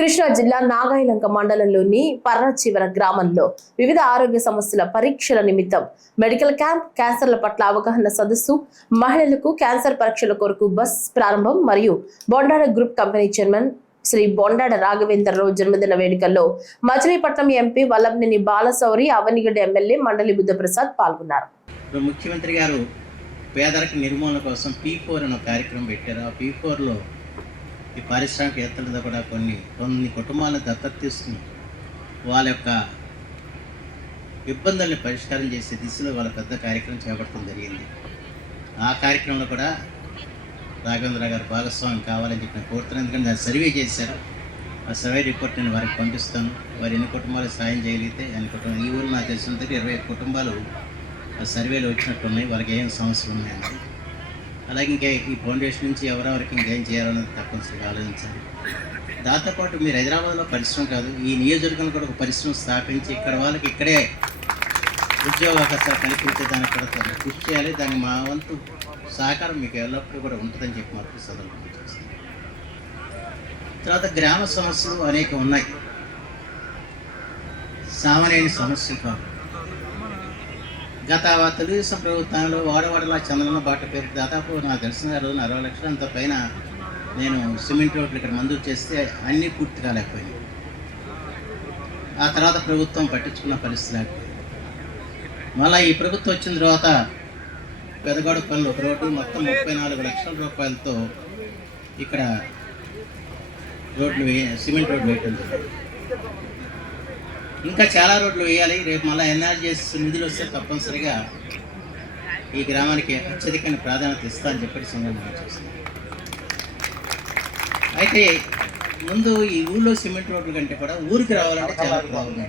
కృష్ణా జిల్లా నాగాయలంక మండలంలోని పర్రచివర గ్రామంలో వివిధ ఆరోగ్య సమస్యల పరీక్షల నిమిత్తం మెడికల్ క్యాంప్ క్యాన్సర్ల పట్ల అవగాహన సదస్సు మహిళలకు క్యాన్సర్ పరీక్షల కొరకు బస్ ప్రారంభం మరియు Bondada group company chairman Shri Bondada Raghavendra Rao జన్మదిన వేడుకల్లో మచిలీపట్నం ఎంపీ వల్లభనేని బాలశౌరి అవనిగడ్డ ఎమ్మెల్యే మండలి బుద్ధప్రసాద్ పాల్గొన్నారు. ముఖ్యమంత్రి గారు పేదరిక నిర్మూలన కోసం పీ ఫోర్ అనే కార్యక్రమం పెట్టారు. ఆ పీ ఫోర్లో ఈ పారిశ్రామికవేత్తలతో కూడా కొన్ని కొన్ని కుటుంబాలను దత్తత తీసుకుని వాళ్ళ యొక్క ఇబ్బందుల్ని పరిష్కారం చేసే దిశలో వాళ్ళ పెద్ద కార్యక్రమం చేపట్టడం జరిగింది. ఆ కార్యక్రమంలో కూడా రాఘవేంద్ర గారు భాగస్వామి కావాలని చెప్పిన నేను కోరుతున్నాను ఎందుకంటే దాన్ని సర్వే చేశారు ఆ సర్వే రిపోర్ట్ నేను వారికి పంపిస్తాను. వారు ఎన్ని కుటుంబాలు సాయం చేయగలిగితే ఎన్ని కుటుంబాలు ఈ ఊరు నాకు తెలిసినంత ఇరవై కుటుంబాలు ఆ సర్వేలు వచ్చినట్టు ఉన్నాయి వాళ్ళకి ఏం సమస్యలు ఉన్నాయని అలాగే ఇంకా ఈ ఫౌండేషన్ నుంచి ఎవరెవరికి ఇంకేం చేయాలన్నది తప్పనిసరిగా ఆలోచించాలి. దాంతోపాటు మీరు హైదరాబాద్లో పరిశ్రమ కాదు ఈ నియోజకవర్గంలో కూడా ఒక పరిశ్రమ స్థాపించి ఇక్కడ వాళ్ళకి ఇక్కడే ఉద్యోగ అవకాశాలు కల్పించే దానికి కూడా కృషి చేయాలి. దాన్ని మా వంతు సహకారం మీకు ఎల్లప్పుడూ కూడా ఉంటుందని చెప్పి మాకు సందర్భంగా తర్వాత గ్రామ సమస్యలు అనేక ఉన్నాయి. సామాన్య సమస్యలు కాదు. గత తెలుగుదేశం ప్రభుత్వంలో వాడవాడలా చంద్రన్న బాట పేరు దాదాపు నాకు తెలిసిన రోజున అరవై లక్షలు అంత పైన నేను సిమెంట్ రోడ్లు ఇక్కడ మంజూరు చేస్తే అన్నీ పూర్తి కాలేకపోయినాయి. ఆ తర్వాత ప్రభుత్వం పట్టించుకున్న పరిస్థితి లేకపోయింది మళ్ళీ ఈ ప్రభుత్వం వచ్చిన తర్వాత పెదగాడు పనులు ఒక రోడ్డు మొత్తం ముప్పై నాలుగు లక్షల రూపాయలతో ఇక్కడ రోడ్లు సిమెంట్ రోడ్లు వేయటం జరిగింది. ఇంకా చాలా రోడ్లు వేయాలి. రేపు మళ్ళీ ఎన్ఆర్జీఎస్ నిధులు వస్తే తప్పనిసరిగా ఈ గ్రామానికి అత్యధికమైన ప్రాధాన్యత ఇస్తా అని చెప్పి సందర్భంగా అయితే ముందు ఈ ఊళ్ళో సిమెంట్ రోడ్ల కంటే కూడా ఊరికి రావాలంటే చాలా బాగుంది.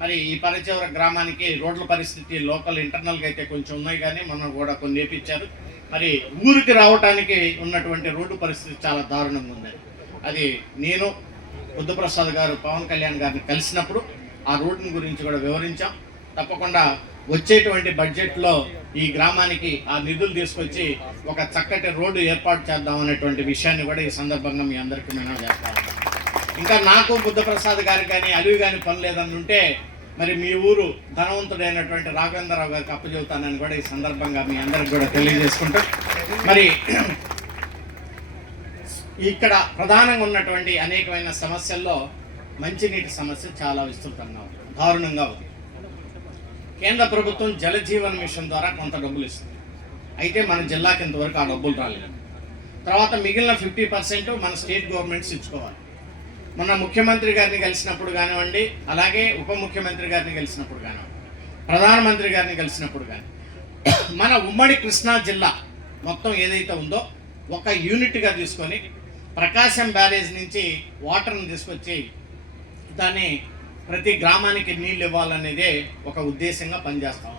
మరి ఈ పరిచయ గ్రామానికి రోడ్ల పరిస్థితి లోకల్ ఇంటర్నల్గా అయితే కొంచెం ఉన్నాయి కానీ మనం కూడా కొన్ని వేపించారు మరి ఊరికి రావటానికి ఉన్నటువంటి రోడ్డు పరిస్థితి చాలా దారుణంగా ఉంది. అది నేను బుద్ధప్రసాద్ గారు పవన్ కళ్యాణ్ గారిని కలిసినప్పుడు ఆ రోడ్డుని గురించి కూడా వివరించాం. తప్పకుండా వచ్చేటువంటి బడ్జెట్లో ఈ గ్రామానికి ఆ నిధులు తీసుకొచ్చి ఒక చక్కటి రోడ్డు ఏర్పాటు చేద్దాం అనేటువంటి విషయాన్ని కూడా ఈ సందర్భంగా మీ అందరికీ మేము చేస్తాం ఇంకా నాకు బుద్ధప్రసాద్ గారికి కానీ అలివి కానీ పని లేదని ఉంటే మరి మీ ఊరు ధనవంతుడైనటువంటి రాఘవేంద్రరావు గారికి అప్పచెబుతానని కూడా ఈ సందర్భంగా మీ అందరికి కూడా తెలియజేసుకుంటూ మరి ఇక్కడ ప్రధానంగా ఉన్నటువంటి అనేకమైన సమస్యల్లో మంచినీటి సమస్య చాలా విస్తృతంగా ఉంది దారుణంగా ఉంది. కేంద్ర ప్రభుత్వం జలజీవన్ మిషన్ ద్వారా కొంత డబ్బులు ఇస్తుంది. అయితే మన జిల్లాకి ఇంతవరకు ఆ డబ్బులు రాలేదు. తర్వాత మిగిలిన ఫిఫ్టీ పర్సెంట్ మన స్టేట్ గవర్నమెంట్స్ ఇచ్చుకోవాలి. మన ముఖ్యమంత్రి గారిని కలిసినప్పుడు కానివ్వండి అలాగే ఉప ముఖ్యమంత్రి గారిని కలిసినప్పుడు కానివ్వండి ప్రధానమంత్రి గారిని కలిసినప్పుడు కానీ మన ఉమ్మడి కృష్ణా జిల్లా మొత్తం ఏదైతే ఉందో ఒక యూనిట్గా తీసుకొని ప్రకాశం బ్యారేజ్ నుంచి వాటర్ని తీసుకొచ్చి దాన్ని ప్రతి గ్రామానికి నీళ్ళు ఇవ్వాలనేదే ఒక ఉద్దేశంగా పనిచేస్తాం